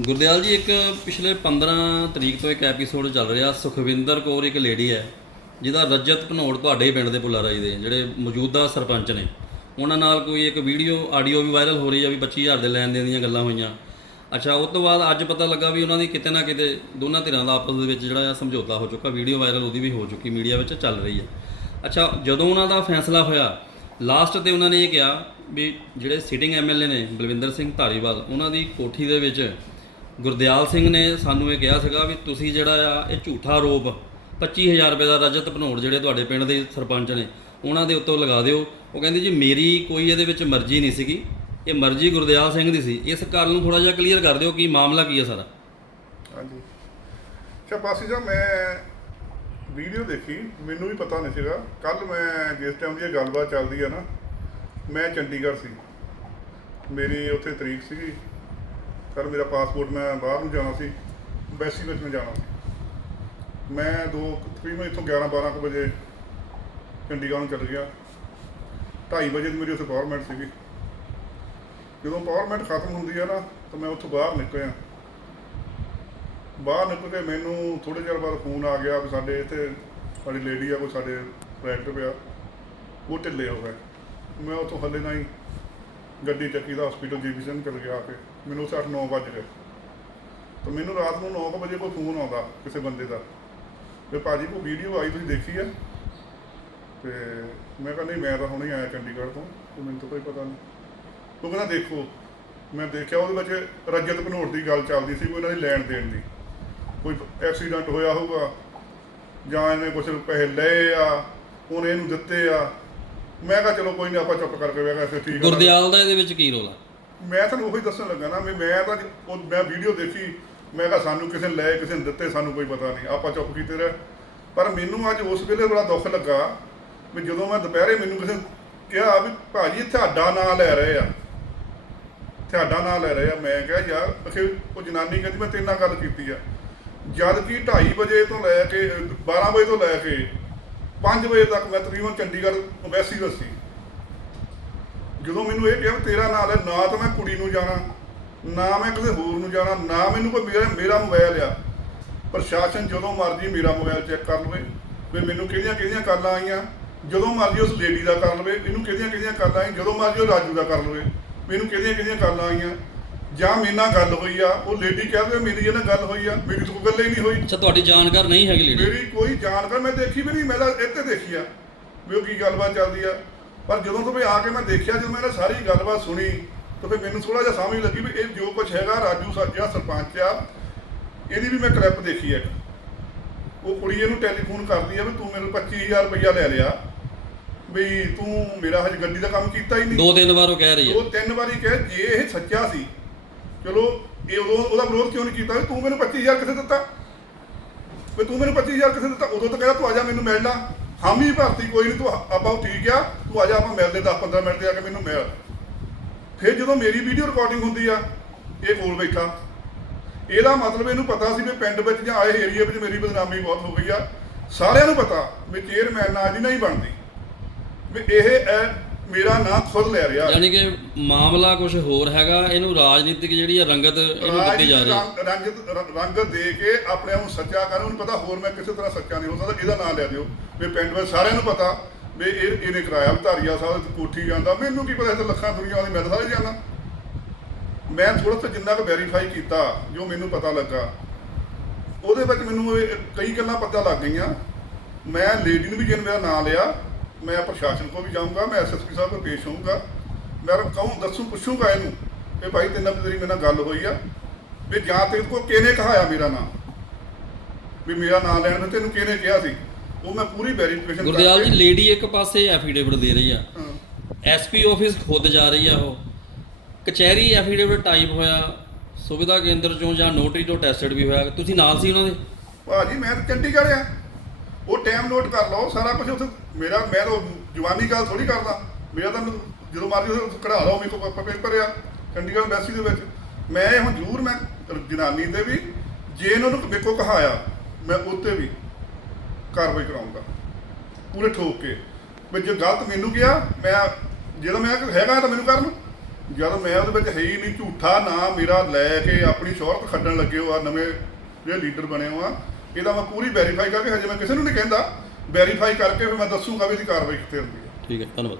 ਗੁਰਦਿਆਲ ਜੀ, ਇੱਕ ਪਿਛਲੇ 15 ਤਰੀਕ ਤੋਂ ਇੱਕ ਐਪੀਸੋਡ ਚੱਲ ਰਿਹਾ, ਸੁਖਵਿੰਦਰ ਕੌਰ ਇੱਕ ਲੇਡੀ ਹੈ, ਜਿਹਦਾ ਰਜਤ ਭਨੋੜ ਤੁਹਾਡੇ ਪਿੰਡ ਦੇ ਪੁਲਾਰਾਈ ਦੇ, ਜਿਹੜੇ ਮੌਜੂਦਾ ਸਰਪੰਚ ਨੇ। ਉਹਨਾਂ ਨਾਲ ਕੋਈ ਇੱਕ ਵੀਡੀਓ, ਆਡੀਓ ਵੀ ਵਾਇਰਲ ਹੋ ਰਹੀ ਆ ਵੀ 25000 ਦੇ ਲੈਣ ਦੇਣ ਦੀਆਂ ਗੱਲਾਂ ਹੋਈਆਂ। ਅੱਛਾ ਉਸ ਤੋਂ ਬਾਅਦ ਅੱਜ ਪਤਾ ਲੱਗਾ ਵੀ ਉਹਨਾਂ ਦੀ ਕਿਤੇ ਨਾ ਕਿਤੇ ਦੋਨਾਂ ਧਿਰਾਂ ਦਾ ਆਪਸ ਦੇ ਵਿੱਚ ਜਿਹੜਾ ਆ ਸਮਝੌਤਾ ਹੋ ਚੁੱਕਾ, ਵੀਡੀਓ ਵਾਇਰਲ ਉਹਦੀ ਵੀ ਹੋ ਚੁੱਕੀ, ਮੀਡੀਆ ਵਿੱਚ ਚੱਲ ਰਹੀ ਹੈ। ਅੱਛਾ, ਜਦੋਂ ਉਹਨਾਂ ਦਾ ਫੈਸਲਾ ਹੋਇਆ ਲਾਸਟ ਤੇ ਉਹਨਾਂ ਨੇ ਇਹ ਕਿਹਾ ਵੀ ਜਿਹੜੇ ਸਿਟਿੰਗ ਐਮਐਲਏ ਨੇ, ਬਲਵਿੰਦਰ ਸਿੰਘ ਧਾਰੀਵਾਲ, ਉਹਨਾਂ ਦੀ ਕੋਠੀ ਦੇ ਵਿੱਚ ਗੁਰਦਿਆਲ ਸਿੰਘ ਨੇ ਸਾਨੂੰ ਇਹ ਕਿਹਾ ਸੀਗਾ ਵੀ ਤੁਸੀਂ ਜਿਹੜਾ ਆ, ਇਹ ਝੂਠਾ ਆਰੋਪ 25000 ਰੁਪਏ ਦਾ ਰਜਤ ਭਨੋੜ ਜਿਹੜੇ ਤੁਹਾਡੇ ਪਿੰਡ ਦੇ ਸਰਪੰਚ ਨੇ, ਉਹਨਾਂ ਦੇ ਉੱਤੋਂ ਲਗਾ ਦਿਓ। ਉਹ ਕਹਿੰਦੇ ਜੀ ਮੇਰੀ ਕੋਈ ਇਹਦੇ ਵਿੱਚ ਮਰਜ਼ੀ ਨਹੀਂ ਸੀਗੀ। ਇਹ ਮਰਜ਼ੀ ਗੁਰਦਿਆਲ ਸਿੰਘ ਦੀ ਸੀ। ਇਸ ਗੱਲ ਨੂੰ ਥੋੜਾ ਜਿਹਾ ਕਲੀਅਰ ਕਰ ਦਿਓ ਕਿ ਮਾਮਲਾ ਕੀ ਹੈ ਸਾਰਾ। ਹਾਂਜੀ। ਸ਼ਾਬਾਸ਼ੀ ਸਾਹਿਬ, ਮੈਂ ਵੀਡੀਓ ਦੇਖੀ, ਮੈਨੂੰ ਵੀ ਪਤਾ ਨਹੀਂ ਸੀਗਾ। ਕੱਲ ਮੈਂ ਜਿਸ ਟਾਈਮ ਦੀ ਇਹ ਗੱਲਬਾਤ ਚੱਲਦੀ ਆ ਨਾ, ਮੈਂ ਚੰਡੀਗੜ੍ਹ ਸੀ। ਮੇਰੀ ਉੱਥੇ ਤਰੀਕ ਸੀਗੀ। ਕੱਲ ਮੇਰਾ ਪਾਸਪੋਰਟ ਮੈਂ ਬਾਹਰ ਨੂੰ ਜਾਣਾ ਸੀ, ਐਮਬੈਸੀ ਵਿੱਚ ਮੈਂ ਜਾਣਾ ਸੀ। ਮੈਂ ਦੋ, ਤਕਰੀਬਨ ਇੱਥੋਂ 11 12 ਕੁ ਵਜੇ ਚੰਡੀਗੜ੍ਹ ਨੂੰ ਚੱਲ ਗਿਆ। 2:30 ਵਜੇ ਦੀ ਮੇਰੀ ਉੱਥੇ ਅਪਾਰਟਮੈਂਟ ਸੀਗੀ। ਜਦੋਂ ਅਪਾਰਟਮੈਂਟ ਖਤਮ ਹੁੰਦੀ ਆ ਨਾ, ਤਾਂ ਮੈਂ ਉੱਥੋਂ ਬਾਹਰ ਨਿਕਲਿਆ। ਬਾਹਰ ਨਿਕਲ ਕੇ ਮੈਨੂੰ ਥੋੜੇ ਚਿਰ ਬਾਅਦ ਫੋਨ ਆ ਗਿਆ ਵੀ ਸਾਡੇ ਇੱਥੇ ਸਾਡੀ ਲੇਡੀ ਆ, ਕੋਈ ਸਾਡੇ ਪ੍ਰੋਜੈਕਟ ਪਿਆ ਉਹ ਢਿੱਲੇ ਹੋ ਗਏ। ਮੈਂ ਉੱਥੋਂ ਹੱਲੇ ਨਾਲ ਹੀ ਗੱਡੀ ਚੱਕੀ ਦਾ ਹਸਪੀਟਲ ਜੀਬੀਸਨ ਚਲ ਗਿਆ ਕੇ। ਮੈਨੂੰ ਉੱਥੇ ਅੱਠ 9 ਵੱਜ ਗਏ। ਤਾਂ ਮੈਨੂੰ ਰਾਤ ਨੂੰ 9 ਵਜੇ ਕੋਈ ਫੋਨ ਆਉਂਦਾ ਕਿਸੇ ਬੰਦੇ ਦਾ। ਵੀ ਭਾਜੀ ਕੋਈ ਵੀਡੀਓ ਆਈ ਤੁਸੀਂ ਦੇਖੀ ਆ? ਤੇ ਮੈਂ ਕਹਿੰਦਾ ਨਹੀਂ, ਮੈਂ ਤਾਂ ਹੁਣੇ ਆਇਆ ਚੰਡੀਗੜ੍ਹ ਤੋਂ, ਤੇ ਮੈਨੂੰ ਤਾਂ ਕੋਈ ਪਤਾ ਨਹੀਂ। ਉਹ ਕਹਿੰਦਾ, ਦੇਖੋ, ਮੈਂ ਦੇਖਿਆ ਉਹਦੇ ਵਿੱਚ ਰਜਤ ਭਨੋਟ ਦੀ ਗੱਲ ਚੱਲਦੀ ਸੀ, ਕੋਈ ਉਹਨਾਂ ਦੀ ਲੈਣ ਦੇਣ ਦੀ। ਕੋਈ ਐਕਸੀਡੈਂਟ ਹੋਇਆ ਹੋਊਗਾ, ਜਾਂ ਇਹਨੇ ਕੁਝ ਪੈਸੇ ਲਏ ਆ, ਉਹਨੇ ਇਹਨੂੰ ਦਿੱਤੇ ਆ ਮੈਂ ਕਿਹਾ ਚਲੋ ਕੋਈ ਨਹੀਂ ਆਪਾਂ ਚੁੱਪ ਕਰਕੇ ਵੇਖਾਂ ਫਿਰ ਠੀਕ ਆ ਗੁਰਦਿਆਲ ਦਾ ਇਹਦੇ ਵਿੱਚ ਕੀ ਰੋਲ ਆ? ਮੈਂ ਤੁਹਾਨੂੰ ਉਹੀ ਦੱਸਣ ਲੱਗਾ ਨਾ ਵੀ ਮੈਂ ਤਾਂ ਉਹ ਮੈਂ ਵੀਡੀਓ ਦੇਖੀ ਮੈਂ ਕਿਹਾ ਸਾਨੂੰ ਕਿਸੇ ਨੇ ਲਏ ਕਿਸੇ ਨੇ ਦਿੱਤੇ ਸਾਨੂੰ ਕੋਈ ਪਤਾ ਨਹੀਂ। ਆਪਾਂ ਚੁੱਪ ਕੀਤੇ ਰਹੇ। ਪਰ ਮੈਨੂੰ ਅੱਜ ਉਸ ਵੇਲੇ ਬੜਾ ਦੁੱਖ ਲੱਗਾ ਵੀ ਜਦੋਂ ਮੈਂ ਦੁਪਹਿਰੇ ਮੈਨੂੰ ਕਿਸੇ ਨੇ ਕਿਹਾ ਵੀ ਭਾਜੀ ਤੁਹਾਡਾ ਨਾਂ ਲੈ ਰਹੇ ਆ। ਤੁਹਾਡਾ ਨਾਂ ਲੈ ਰਹੇ ਆ। ਮੈਂ ਕਿਹਾ ਯਾਰ ਅਖੇ ਉਹ ਜਨਾਨੀ ਕਹਿੰਦੀ ਮੈਂ ਤੇਰੇ ਨਾਲ ਗੱਲ ਕੀਤੀ ਆ। ਜਦ ਕਿ 2:30 ਵਜੇ ਤੋਂ ਲੈ ਕੇ 12 ਵਜੇ ਤੋਂ ਲੈ ਕੇ 5 ਵਜੇ ਤੱਕ ਮੈਂ ਤਕਰੀਬਨ ਚੰਡੀਗੜ੍ਹ ਅੰਬੈਸੀ ਵਿੱਚ ਜਦੋਂ ਮੈਨੂੰ ਇਹ ਕਿਹਾ ਵੀ ਤੇਰਾ ਨਾਂ ਲੈ, ਨਾ ਤਾਂ ਮੈਂ ਕੁੜੀ ਨੂੰ ਜਾਣਾ, ਨਾ ਮੈਂ ਕਿਸੇ ਹੋਰ ਨੂੰ ਜਾਣਾ, ਨਾ ਮੈਨੂੰ ਕੋਈ ਮੇਰਾ ਮੇਰਾ ਮੋਬਾਈਲ ਆ। ਪ੍ਰਸ਼ਾਸਨ ਜਦੋਂ ਮਰਜ਼ੀ ਮੇਰਾ ਮੋਬਾਈਲ ਚੈੱਕ ਕਰ ਲਵੇ, ਵੀ ਮੈਨੂੰ ਕਿਹੜੀਆਂ ਕਿਹੜੀਆਂ ਕਾਲਾਂ ਆਈਆਂ, ਜਦੋਂ ਮਰਜ਼ੀ ਉਸ ਲੇਡੀ ਦਾ ਕਰ ਲਵੇ, ਇਹਨੂੰ ਕਿਹੜੀਆਂ ਕਿਹੜੀਆਂ ਕਾਲਾਂ ਆਈਆਂ, ਜਦੋਂ ਮਰਜ਼ੀ ਉਹ ਰਾਜੂ ਦਾ ਕਰ ਲਵੇ ਮੈਨੂੰ ਕਿਹੜੀਆਂ ਕਿਹੜੀਆਂ ਕਾਲਾਂ ਆਈਆਂ। ਜਾਂ ਮੇਰੇ ਨਾਲ ਗੱਲ ਹੋਈ ਆ ਉਹ ਲੇਡੀ ਕਹਿੰਦੇ ਮੇਰੀ ਇਹਨਾਂ ਗੱਲ ਹੋਈ ਆ ਮੇਰੀ ਤਾਂ ਗੱਲ ਹੀ ਨਹੀਂ ਹੋਈ। ਅੱਛਾ ਤੁਹਾਡੀ ਜਾਣਕਾਰ ਨਹੀਂ ਹੈਗੀ ਲੇਡੀ ਮੇਰੀ ਕੋਈ ਜਾਣਕਾਰ ਮੈਂ ਦੇਖੀ ਵੀ ਨਹੀਂ ਮੈਂ ਤਾਂ ਇੱਥੇ ਦੇਖੀ ਆ ਵੀ ਉਹ ਕੀ ਗੱਲਬਾਤ ਚੱਲਦੀ ਆ। ਪਰ ਜਦੋਂ ਤੋਂ ਮੈਂ ਆ ਕੇ ਮੈਂ ਦੇਖਿਆ ਜਦੋਂ ਮੈਂ ਇਹ ਸਾਰੀ ਗੱਲਬਾਤ ਸੁਣੀ ਤਾਂ ਫਿਰ ਮੈਨੂੰ ਥੋੜਾ ਜਿਹਾ ਸਮਝ ਲੱਗੀ ਵੀ ਇਹ ਜੋ ਕੁਝ ਹੈਗਾ ਰਾਜੂ ਸਾਜਿਆ ਸਰਪੰਚ ਆ ਇਹਦੀ ਵੀ ਮੈਂ ਕਲਿੱਪ ਦੇਖੀ ਇੱਕ। ਉਹ ਕੁੜੀ ਇਹਨੂੰ ਟੈਲੀਫੋਨ ਕਰਦੀ ਆ ਵੀ ਤੂੰ ਮੈਨੂੰ 25000 ਰੁਪਈਆ ਲੈ ਲਿਆ ਵੀ ਤੂੰ ਮੇਰਾ ਹਜੇ ਗੱਡੀ ਦਾ ਕੰਮ ਕੀਤਾ ਹੀ ਨਹੀਂ। ਦੋ ਤਿੰਨ ਵਾਰ ਉਹ ਕਹਿ ਰਹੀ ਹੈ ਉਹ ਤਿੰਨ ਵਾਰੀ ਕਹੇ ਜੇ ਇਹ ਸੱਚਾ ਸੀ ਚਲੋ, ਇਹ ਉਦੋਂ ਉਹਦਾ ਵਿਰੋਧ ਕਿਉਂ ਨਹੀਂ ਕੀਤਾ? ਵੀ ਤੂੰ ਮੈਨੂੰ 25000 ਕਿੱਥੇ ਦਿੱਤਾ? ਵੀ ਤੂੰ ਮੈਨੂੰ 25000 ਕਿੱਥੇ ਦਿੱਤਾ? ਉਦੋਂ ਤਾਂ ਕਹਿੰਦਾ ਤੂੰ ਆ ਜਾ ਮੈਨੂੰ ਮਿਲ ਲਾ ਹਾਮੀ ਭਰਤੀ, ਕੋਈ ਨਹੀਂ, ਤੂੰ ਆਪਾਂ ਠੀਕ ਆ। ਤੂੰ ਆ ਜਾ, ਆਪਾਂ ਮਿਲਦੇ 10 15 ਮਿੰਟ ਤੇ ਆ ਕੇ ਮੈਨੂੰ ਮਿਲ। ਫਿਰ ਜਦੋਂ ਮੇਰੀ ਵੀਡੀਓ ਰਿਕਾਰਡਿੰਗ ਹੁੰਦੀ ਆ, ਇਹ ਕੋਲ ਬੈਠਾ। ਇਹਦਾ ਮਤਲਬ ਇਹਨੂੰ ਪਤਾ ਸੀ ਵੀ ਪਿੰਡ ਵਿੱਚ ਜਾਂ ਆਏ ਏਰੀਆ ਵਿੱਚ ਮੇਰੀ ਬਦਨਾਮੀ ਬਹੁਤ ਹੋ ਗਈ ਆ। ਸਾਰਿਆਂ ਨੂੰ ਪਤਾ ਵੀ ਚੇਅਰਮੈਨ ਨਾਲ ਜੀ ਨਹੀਂ ਬਣਦੀ। ਵੀ ਇਹ ਮੇਰਾ ਨਾਂ ਖੁਦ ਲੈ ਰਿਹਾ। ਯਾਨੀ ਕਿ ਮਾਮਲਾ ਕੁਝ ਹੋਰ ਹੈਗਾ ਇਹਨੂੰ ਰਾਜਨੀਤਿਕ ਜਿਹੜੀ ਆ ਰੰਗਤ ਇਹਨੂੰ ਦਿੱਤੀ ਜਾ ਰਹੀ ਹੈ। ਰੰਗ ਰੰਗ ਰ- ਰੰਗ ਦੇ ਕੇ ਆਪਣੇ ਆਪ ਨੂੰ ਸੱਚਾ ਕਰ ਉਹਨੂੰ ਪਤਾ ਹੋਰ ਮੈਂ ਕਿਸੇ ਤਰ੍ਹਾਂ ਸੱਚਾ ਨਹੀਂ ਹੋ ਸਕਦਾ ਇਹਦਾ ਨਾਮ ਲੈ ਦਿਓ। ਵੀ ਪਿੰਡ ਵਿੱਚ ਸਾਰਿਆਂ ਨੂੰ ਪਤਾ ਵੀ ਇਹ ਇਹਨੇ ਕਰਾਇਆ ਧਾਰੀਆ ਸਾਹਿਬ ਦੀ ਕੋਠੀ ਜਾਂਦਾ। ਮੈਨੂੰ ਕੀ ਪਤਾ ਇੱਥੇ ਲੱਖਾਂ ਦੁਨੀਆ ਵਾਲੀ ਮੈਂ ਤਾਂ ਸਾਰੇ ਜਾਣਾ। ਮੈਂ ਥੋੜਾ ਜਿਹਾ ਜਿੰਨਾ ਕੁ ਵੈਰੀਫਾਈ ਕੀਤਾ ਜੋ ਮੈਨੂੰ ਪਤਾ ਲੱਗਾ ਉਹਦੇ ਵਿੱਚ ਮੈਨੂੰ ਇਹ ਕਈ ਗੱਲਾਂ ਪਤਾ ਲੱਗ ਗਈਆਂ। ਮੈਂ ਲੇਡੀ ਨੂੰ ਵੀ ਜਿਨ ਮੇਰਾ ਨਾਮ ਲਿਆ। ਮੈਂ ਪ੍ਰਸ਼ਾਸਨ ਕੋ ਵੀ ਜਾਊਂਗਾ ਮੈਂ ਐਸਐਸਪੀ ਸਾਹਿਬ ਕੋਲ ਪੇਸ਼ ਹੋਊਂਗਾ। ਮੈਂ ਕਹੂੰ ਦੱਸੂ ਪੁੱਛੂਗਾ ਇਹਨੂੰ ਕਿ ਭਾਈ ਤੇਰੇ ਨਾਲ ਤੇਰੀ ਮੇਰੇ ਨਾਲ ਗੱਲ ਹੋਈ ਆ ਵੀ ਜਾਂ ਤੇ ਕੋ ਕਿਹਨੇ ਕਹਾਇਆ ਮੇਰਾ ਨਾਮ ਵੀ ਮੇਰਾ ਨਾਮ ਲੈਣ ਨੂੰ ਤੈਨੂੰ ਕਿਹਨੇ ਕਿਹਾ ਸੀ? ਉਹ ਮੈਂ ਪੂਰੀ ਵੈਰੀਫਿਕੇਸ਼ਨ ਗੁਰਦਿਆਲ ਜੀ ਲੇਡੀ ਇੱਕ ਪਾਸੇ ਐਫੀਡੇਵਿਟ ਦੇ ਰਹੀ ਆ। ਐਸਪੀ ਆਫਿਸ ਖੁਦ ਜਾ ਰਹੀ ਆ ਉਹ। ਕਚਹਿਰੀ ਐਫੀਡੇਵਿਟ ਟਾਈਪ ਹੋਇਆ ਸੁਵਿਧਾ ਕੇਂਦਰ ਚੋਂ ਜਾਂ ਨੋਟਰੀ ਤੋਂ ਟੈਸਟਡ ਵੀ ਹੋਇਆ। ਤੁਸੀਂ ਨਾਲ ਸੀ ਉਹਨਾਂ ਦੇ? ਭਾਜੀ ਮੈਂ ਤਾਂ ਚੰਡੀਗੜ੍ਹ ਆ। ਉਹ ਟਾਈਮ ਨੋਟ ਕਰ ਲਓ, ਸਾਰਾ ਕੁਝ ਉੱਥੇ ਮੇਰਾ, ਮੈਂ ਤਾਂ ਜਵਾਨੀ ਗੱਲ ਥੋੜੀ ਕਰਦਾ। ਮੇਰਾ ਤਾਂ ਜਦੋਂ ਮਰਜ਼ੀ ਉੱਥੇ ਕਢਾ ਲਓ, ਮੇਰੇ ਕੋਲ ਪੇਪਰ ਆ, ਚੰਡੀਗੜ੍ਹ ਐਮਬੈਸੀ ਦੇ ਵਿੱਚ। ਮੈਂ ਹੁਣ ਜ਼ਰੂਰ, ਮੈਂ ਜਨਾਨੀ ਦੇ ਵੀ, ਜੇ ਇਹਨਾਂ ਨੂੰ ਮੇਰੇ ਕੋਲ ਕਹਾਇਆ, ਮੈਂ ਉੱਤੇ ਵੀ ਕਾਰਵਾਈ ਕਰਾਉਂਗਾ ਪੂਰੇ ਠੋਕ ਕੇ। ਵੀ ਜੇ ਗਲਤ ਮੈਨੂੰ ਗਿਆ ਮੈਂ ਜਦੋਂ ਮੈਂ ਹੈਗਾ ਤਾਂ ਮੈਨੂੰ ਕਰਨ। ਜਦ ਮੈਂ ਉਹਦੇ ਵਿੱਚ ਹੈ ਹੀ ਨਹੀਂ, ਝੂਠਾ ਨਾ ਮੇਰਾ ਲੈ ਕੇ ਆਪਣੀ ਸ਼ੋਹਰਤ ਖੱਡਣ ਲੱਗੇ ਹੋ ਆ, ਨਵੇਂ ਜਿਹੜੇ ਲੀਡਰ ਬਣੇ ਹੋ ਆ। ਇਹਦਾ ਮੈਂ ਪੂਰੀ ਵੈਰੀਫਾਈ ਕਰਕੇ ਹਜੇ ਮੈਂ ਕਿਸੇ ਨੂੰ ਨਹੀਂ ਕਹਿੰਦਾ। ਵੈਰੀਫਾਈ ਕਰਕੇ ਫਿਰ ਮੈਂ ਦੱਸੂਗਾ ਵੀ ਇਹਦੀ ਕਾਰਵਾਈ ਕਿੱਥੇ ਹੁੰਦੀ ਹੈ। ਠੀਕ ਹੈ, ਧੰਨਵਾਦ।